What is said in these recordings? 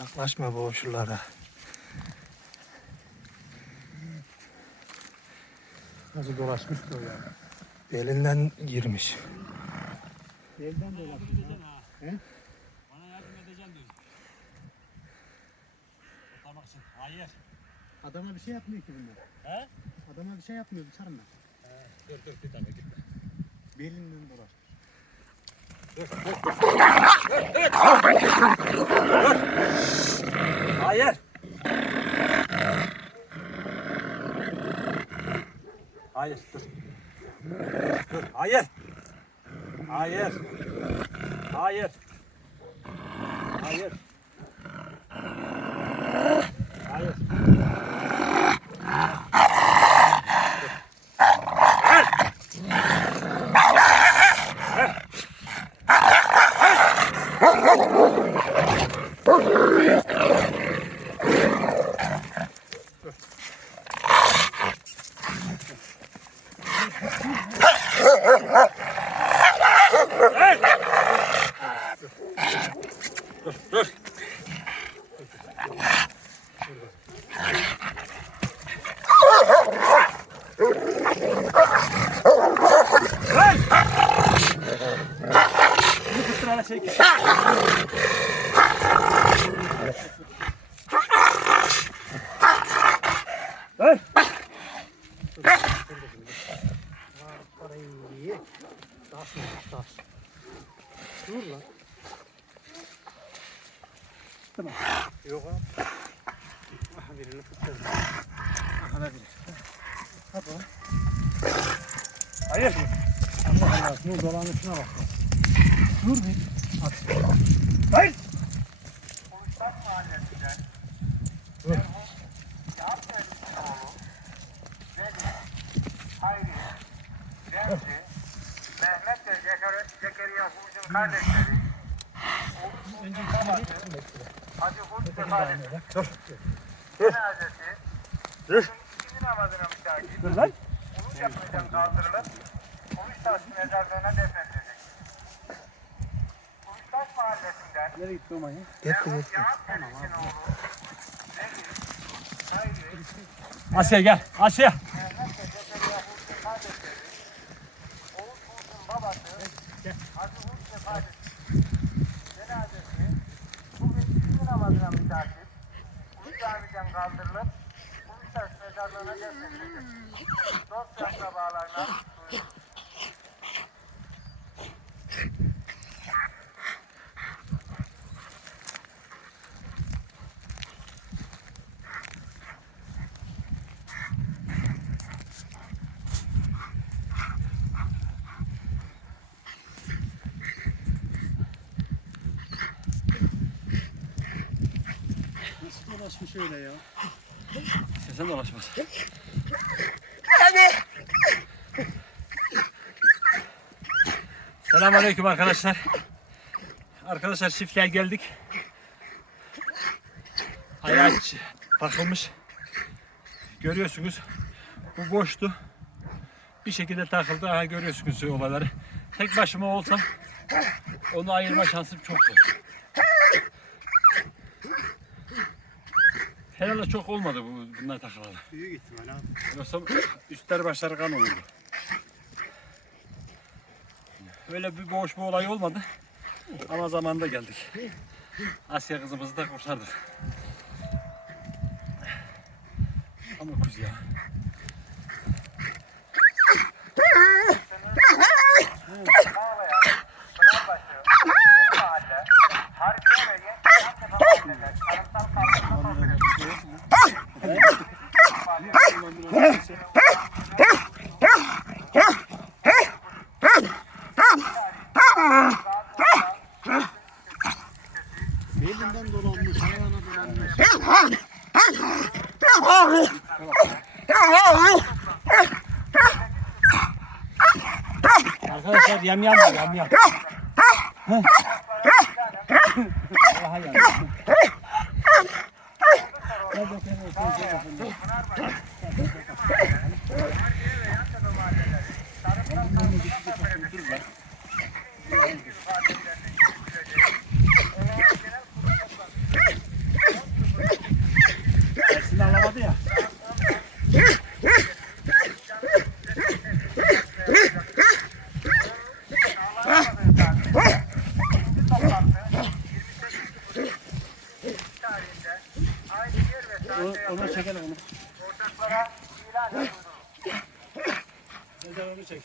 Yaklaşma boğuşurlara. Nasıl dolaşmış da o ya. Belinden girmiş. Evden dolaşmış. He? Bana yardım edeceğim diyor. Kurtarmak için. Hayır. Adama bir şey yapmıyor ki bunlar. He? Adama bir şey yapmıyor bu sarımlar. Dur dur bir dakika gitme. Belinden dolaşmış. Hayır. Hayır dur. Dur. Hayır. Hayır. Hayır. Hayır. Hayır. Hey. Nur dolanışına bak. Dur bir. At. Hayır. Konuştak mahallesinden Dur. Mehmet ve Zekeriya, Zekeriya Hurcun kardeşleri babası Hacı Hurç vefadesi cenazesi Dur. ikindi namazına mütakip Dur lan. Uluç yapımından kaldırılıp Uluçtaş mezarlığına defnedilecek. Uluçtaş mahallesinden Nereye gitti o manyak? Gitti gitti. Asya gel. Asya. Mehmet ve Zekeriya Hurçun kardeşleri, Oğuz Hurçun babası, Hacı Hurç vefadesi, cenazesi, bugün ikindi namazına mütakip, Ulu Cami'den kaldırılıp, Ulutaş mezarlığına defnedilecek. Dost ve akrabalarına duyurulur. Nasıl dolaşmış öyle ya? Sen dolaşmaz. Selamünaleyküm arkadaşlar. Arkadaşlar çiftliğe geldik. Ayağı takılmış. Görüyorsunuz. Bu boştu. Bir şekilde takıldı. Aha görüyorsunuz ovaları. Tek başıma olsam onu ayırma şansım çok zor. Herhalde çok olmadı bu bunlar takılalı. Büyük ihtimal abi. Yoksa üstler başları kan olurdu. Öyle bir boş bir olay olmadı. Ama zamanında geldik. Asya kızımızı da kurtardık. Ama kuz ya. Harbiye ve Yeni Mahalle Tarımsal Arkadaşlar yam yam var, yam yam. Heh. Daha yam. Dersini alamadı ya. İkinci toplantı 28 tarihinde aynı yer ve saatte Onu, onu çekelim onu. ortaklara ilan edildi. Sen onu çek.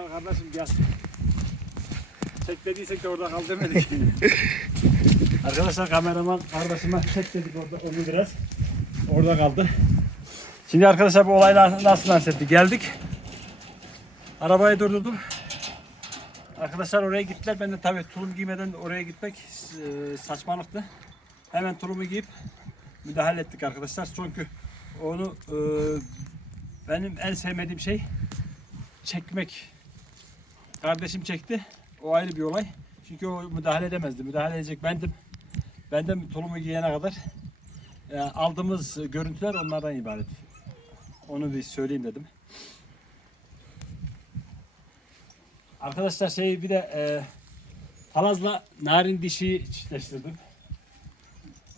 Gel kardeşim gel. Çek dediysek de orada kal demedik. Arkadaşlar kameraman kardeşime çek dedik orada onu biraz. Orada kaldı. Şimdi arkadaşlar bu olay na- nasıl nasıl Geldik. Arabayı durdurdum. Arkadaşlar oraya gittiler. Ben de tabii tulum giymeden oraya gitmek e, saçmalıktı. Hemen tulumu giyip müdahale ettik arkadaşlar. Çünkü onu e, benim en sevmediğim şey çekmek. Kardeşim çekti. O ayrı bir olay. Çünkü o müdahale edemezdi. Müdahale edecek bendim. Benden tulumu giyene kadar e, aldığımız görüntüler onlardan ibaret. Onu bir söyleyeyim dedim. Arkadaşlar şey bir de e, palazla narin dişi çiftleştirdim.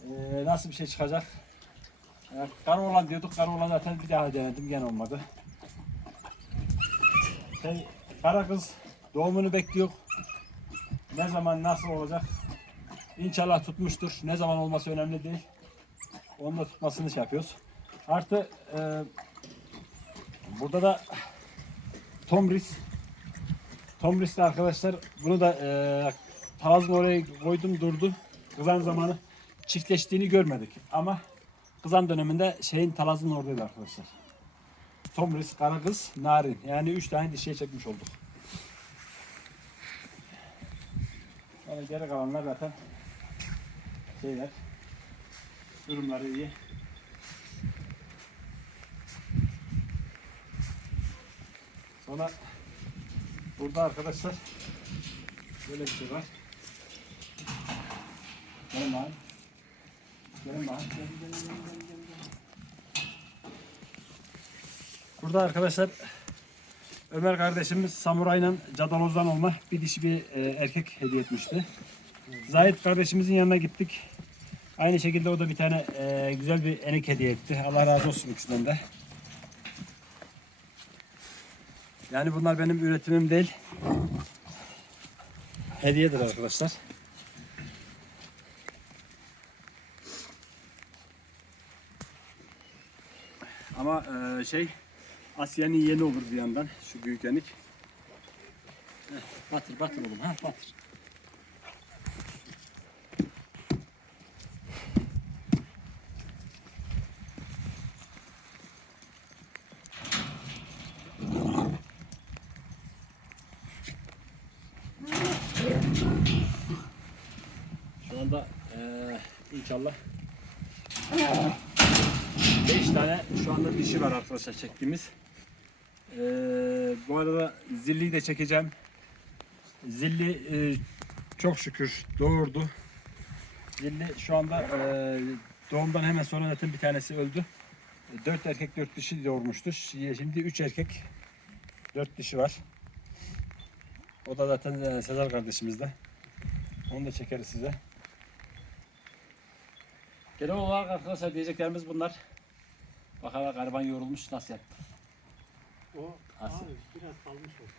E, nasıl bir şey çıkacak? E, kara olan diyorduk. Kara olan zaten bir daha denedim. Gene olmadı. Şey, kara kız doğumunu bekliyor. Ne zaman nasıl olacak? İnşallah tutmuştur. Ne zaman olması önemli değil. Onun da tutmasını şey yapıyoruz. Artı e, burada da Tomris Tomris de arkadaşlar bunu da e, palazın oraya koydum durdu. Kızan zamanı çiftleştiğini görmedik. Ama kızan döneminde şeyin talazın oradaydı arkadaşlar. Tomris, Karagız, Narin. Yani üç tane dişiye çekmiş olduk. Yani geri kalanlar zaten şeyler. Durumları iyi. Sonra burada arkadaşlar böyle bir şey var. Gelin bana. Gelin gelin, gelin. Burada arkadaşlar Ömer kardeşimiz samurayla cadalozdan olma bir dişi bir e, erkek hediye etmişti. Zahit kardeşimizin yanına gittik. Aynı şekilde o da bir tane e, güzel bir enik hediye etti. Allah razı olsun ikisinden de. Yani bunlar benim üretimim değil. Hediyedir arkadaşlar. Ama e, şey Asya'nın yeni olur bir yandan şu büyük enik. Eh, batır batır oğlum ha batır. Şu anda e, inşallah 5 tane şu anda dişi var arkadaşlar çektiğimiz. Ee, bu arada zilliyi de çekeceğim. Zilli e, çok şükür doğurdu. Zilli şu anda e, doğumdan hemen sonra zaten bir tanesi öldü. 4 erkek 4 dişi doğurmuştu. Şimdi 3 erkek 4 dişi var. O da zaten e, Sezar kardeşimizde. Onu da çekeriz size. Genel olarak arkadaşlar diyeceklerimiz bunlar. Bakalım gariban yorulmuş nasıl yaptı. O Asıl. abi biraz kalmış oldu.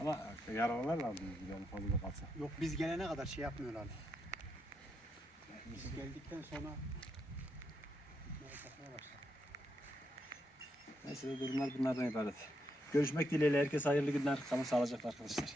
Ama yaralılar lazım yani fazla kalsa. Yok biz gelene kadar şey yapmıyorlardı. Biz geldikten sonra yapmaya başladı. Neyse durumlar bunlardan ibaret. Görüşmek dileğiyle herkese hayırlı günler. Kalın sağlıcakla arkadaşlar.